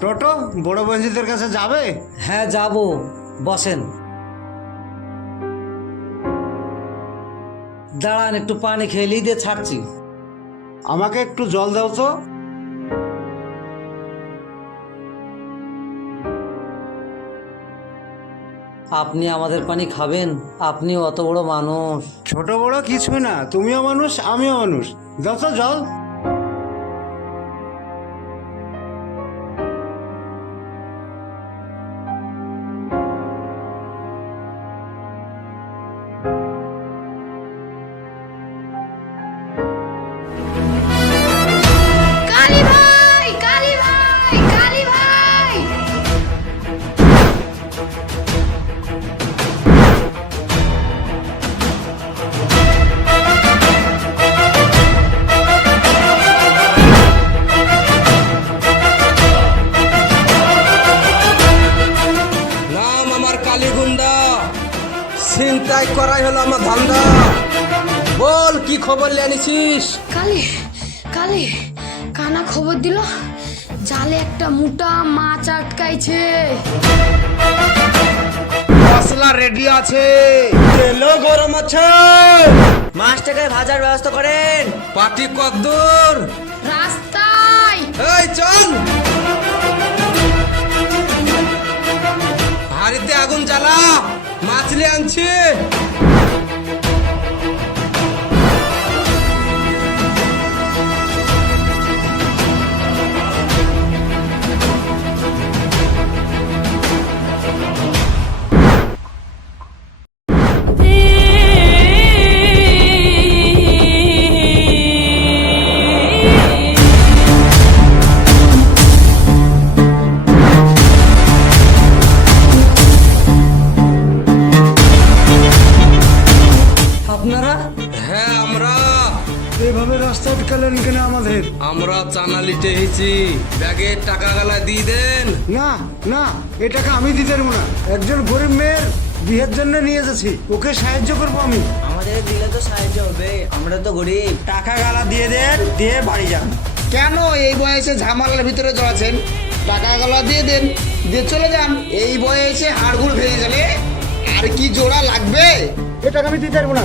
টোটো বড় বঞ্জিতের কাছে যাবে? হ্যাঁ যাব। বসেন। দাঁড়ান একটু পানি খেয়ে দিয়ে ছাড়ছি। আমাকে একটু জল দাও তো। আপনি আমাদের পানি খাবেন? আপনি অত বড় মানুষ। ছোট বড় কিছু না তুমিও মানুষ আমিও মানুষ। দাও তো জল। করাই হলো আমার ধান্দা। বল কি খবর নিয়ে আনিছিস কালী কালী কানা খবর দিল জালে একটা মোটা মাছ আটকাইছে। মশলা রেডি আছে। তেলও গরম আছে। মাছটাকে ভাজার ব্যবস্থা করেন। পাটি কদ্দুর। রাস্তায়। এই চল। হাড়িতে আগুন জ্বালা। মাছলি আনছি চানালিতে এসেছি ব্যাগে টাকা গালা দিয়ে দেন। না না এ টাকা আমি দিতে পারব না। একজন গরিব মেয়ের বিয়ের জন্য নিয়ে যাচ্ছি ওকে সাহায্য করব আমি। আমাদের দিলে তো সাহায্য হবে আমরা তো গরিব। টাকা গালা দিয়ে দেন দিয়ে বাড়ি যান। কেন এই বয়সে ঝামেলার ভিতরে জড়াচ্ছেন টাকা গলা দিয়ে দেন দিয়ে চলে যান। এই বয়সে হাড়গুড় ভেঙে গেলে আর কি জোড়া লাগবে? এ টাকা আমি দিতে পারব না।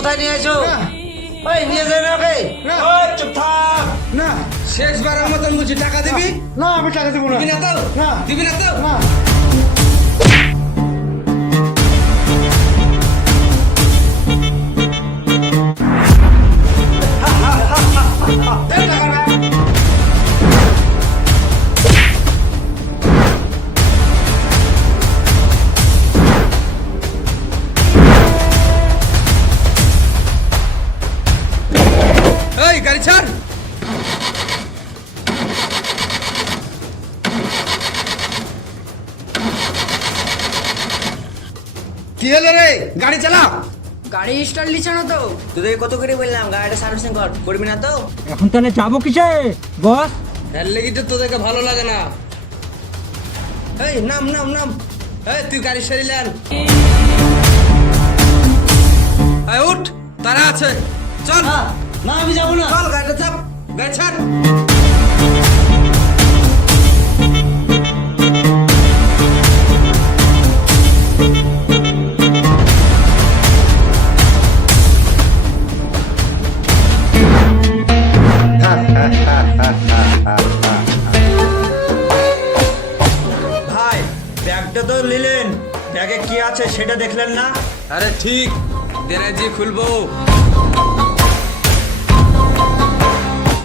কোথায় নিয়ে এসো? না। ওই নিয়ে যান ওকে না। চুপ থাক। না। শেষবারের মতন বুঝি টাকা দিবি? না আমি টাকা দিব না। দিবি না তো? না। দিবি না তো? না। কি হলো রে? গাড়ি চালা গাড়ি স্টার্ট লিছে না তো। তোদের কত করে বললাম? গাড়িটা সার্ভিসিং কর। করবি না তো? এখন তাহলে যাব কিসে? বস। এর লেগে তো তোদেরকে ভালো লাগে না। এই নাম নাম নাম। এই তুই গাড়ি সারিলেন এই উঠ। তারা আছে। চল। না, না আমি যাব না। চল গাড়িটা চাপ। গাড়ি ছাড় নিলেন ব্যাগে কি আছে সেটা দেখলেন না? আরে ঠিক দেরাজি খুলবো।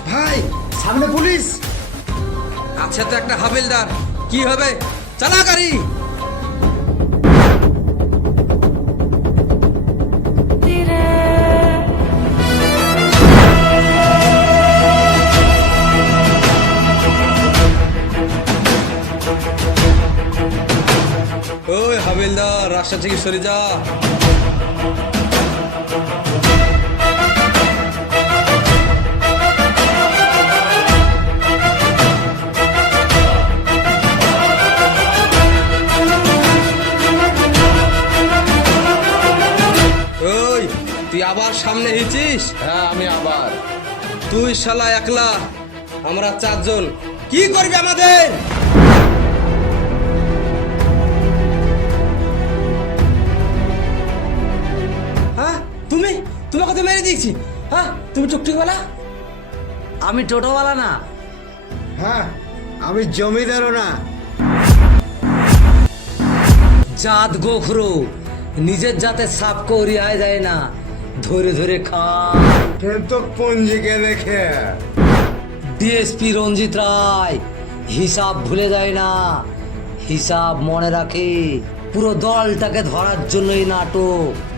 ভাই সামনে পুলিশ। আচ্ছা তো একটা হাবিলদার। কি হবে? চালা গাড়ি! বাসা থেকে সরে যা। তুই আবার সামনে হিচিস হ্যাঁ আমি আবার। তুই শালা একলা আমরা চারজন। কি করবি আমাদের? তো দিয়েছি হ্যাঁ তুমি টুকটুক বেলা আমি টোটোওয়ালা না। হ্যাঁ আমি জমিদারও না। জাত গোখরো নিজের জাতে সাপ করিয়ায় যায় না। ধরে ধরে খা। কিন্তু পঞ্জিকে দেখে। ডিএসপি রঞ্জিত রায় হিসাব ভুলে যায় না। হিসাব মনে রাখে পুরো দলটাকে ধরার জন্যই নাটক।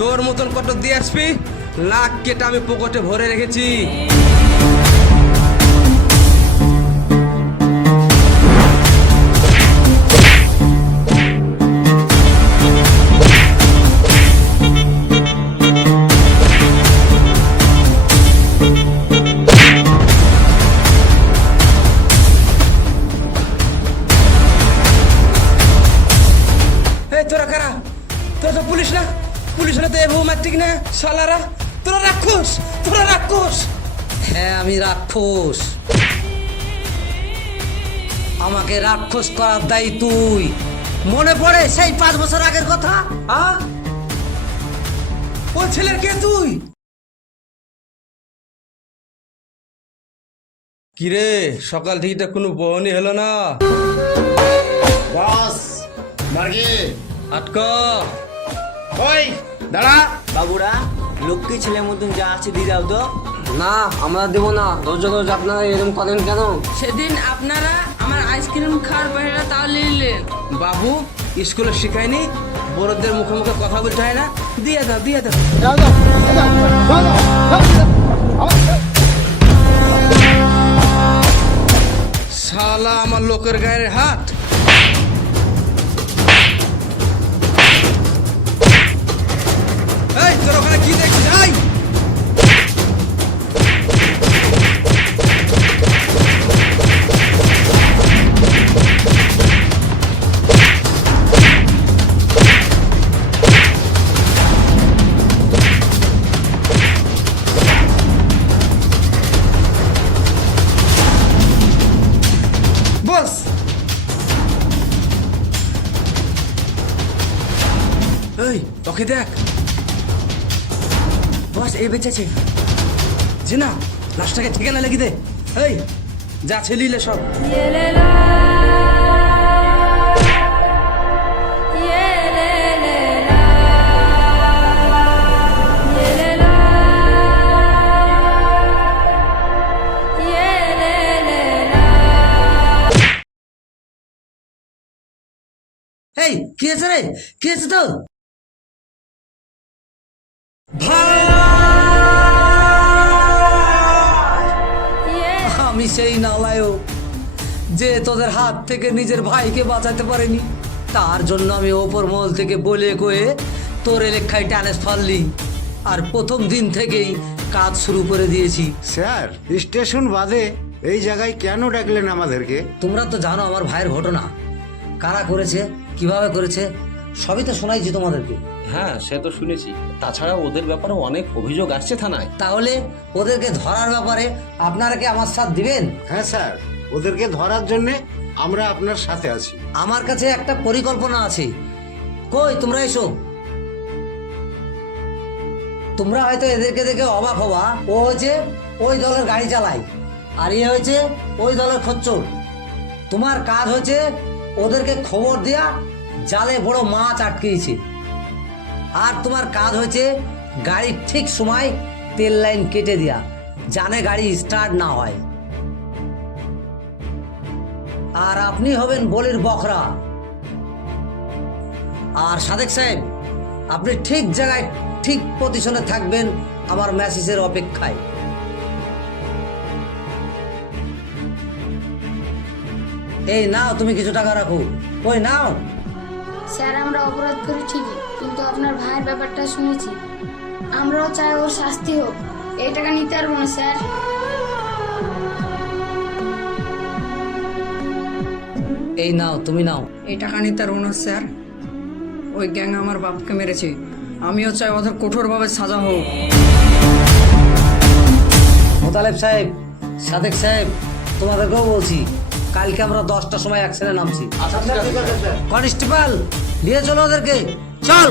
তোর মতন কত দিয়ে আসবি? লাখ কেটে আমি পকেটে ভরে রেখেছি। তোরা কারা? তোরা তো পুলিশ না? পুলিশ না তো এ ভৌমাত্রিক না শালারা তোরা রাক্ষস তোরা রাক্ষস। হ্যাঁ আমি রাক্ষস। আমাকে রাক্ষস করার দায়ী তুই। মনে পড়ে সেই পাঁচ বছর আগের কথা? আ? ও ছেলের কে তুই? কিরে সকাল থেকে তো কোনো বহনি হলো না। বস মার্গি। আটকা। ওই দাঁড়া। বাবুরা লক্ষ্মী ছেলের মতন যা আছে দিয়ে দাও তো। না আমরা দেবো না। ধৈর্য ধৈর্য আপনারা এরকম করেন কেন? সেদিন আপনারা আমার আইসক্রিম খাওয়ার বাইরে তাও নিলেন। বাবু স্কুলে শিখায়নি? বড়দের মুখে মুখে কথা বলতে হয় না? দিয়ে দাও দিয়ে দাও। শালা আমার লোকের গায়ের হাত। ওকে দেখ। বস, এই বেঁচেছে। জি না লাশটাকে ঠিকানা লেগে দে। এই, যা ছেলিলে সব। এই, কি আছে রে? কি আছে তোর? সেই নালায়ক যে তোদের হাত থেকে নিজের ভাইকে বাঁচাতে পারেনি তার জন্য আমি ওপর মহল থেকে বলে কয়ে তোর এলেখায় ট্রান্সফার লি আর প্রথম দিন থেকেই কাজ শুরু করে দিয়েছি। স্যার স্টেশন বাদে এই জায়গায় কেন ডাকলেন আমাদেরকে? তোমরা তো জানো আমার ভাইয়ের ঘটনা। কারা করেছে কীভাবে করেছে সবই তো শোনাইছি তোমাদেরকে। হ্যাঁ সে তো শুনেছি। তাছাড়া ওদের ব্যাপারে অনেক অভিযোগ আসছে থানায়। তাহলে ওদেরকে ধরার ব্যাপারে আপনারা কি আমার সাথ দিবেন? হ্যাঁ স্যার। ওদেরকে ধরার জন্য আমরা আপনার সাথে আছি। আমার কাছে একটা পরিকল্পনা আছে। কই তোমরা এসো। তোমরা হয়তো এদেরকে দেখে অবাক হবা। ও হচ্ছে ওই দলের গাড়ি চালায়। আর ইয়ে হয়েছে ওই দলের খচ্চর। তোমার কাজ হচ্ছে ওদেরকে খবর দেয়া জালে বড় মাছ আটকেছে আর তোমার কাজ হয়েছে গাড়ির ঠিক সময় তেল লাইন কেটে দেয়া, জানে গাড়ি স্টার্ট না হয়। আর আপনি হবেন বলির বখরা। আর সাদেক সাহেব, আপনি ঠিক জায়গায়, ঠিক পজিশনে থাকবেন আমার মেসেজের অপেক্ষায়। এই নাও, তুমি কিছু টাকা রাখো। ওই নাও? স্যার, আমরা অপরাধ করি ঠিকই। কিন্তু আপনার ভাইয়ের ব্যাপারটা শুনেছি। আমরাও চাই ওর শাস্তি হোক। এই টাকা নিতে পারব না স্যার। এই নাও তুমি নাও। এই টাকা নিতে পারব না স্যার। ওই গ্যাং আমার বাপকে মেরেছে। আমিও চাই ওদের কঠোরভাবে সাজা হোক। মোতালেব সাহেব সাদেক সাহেব তোমাদেরকেও বলছি কালকে আমরা দশটার সময় অ্যাক্সিডেন্ট নামছি। কনস্টেবল নিয়ে চলো ওদেরকে। চল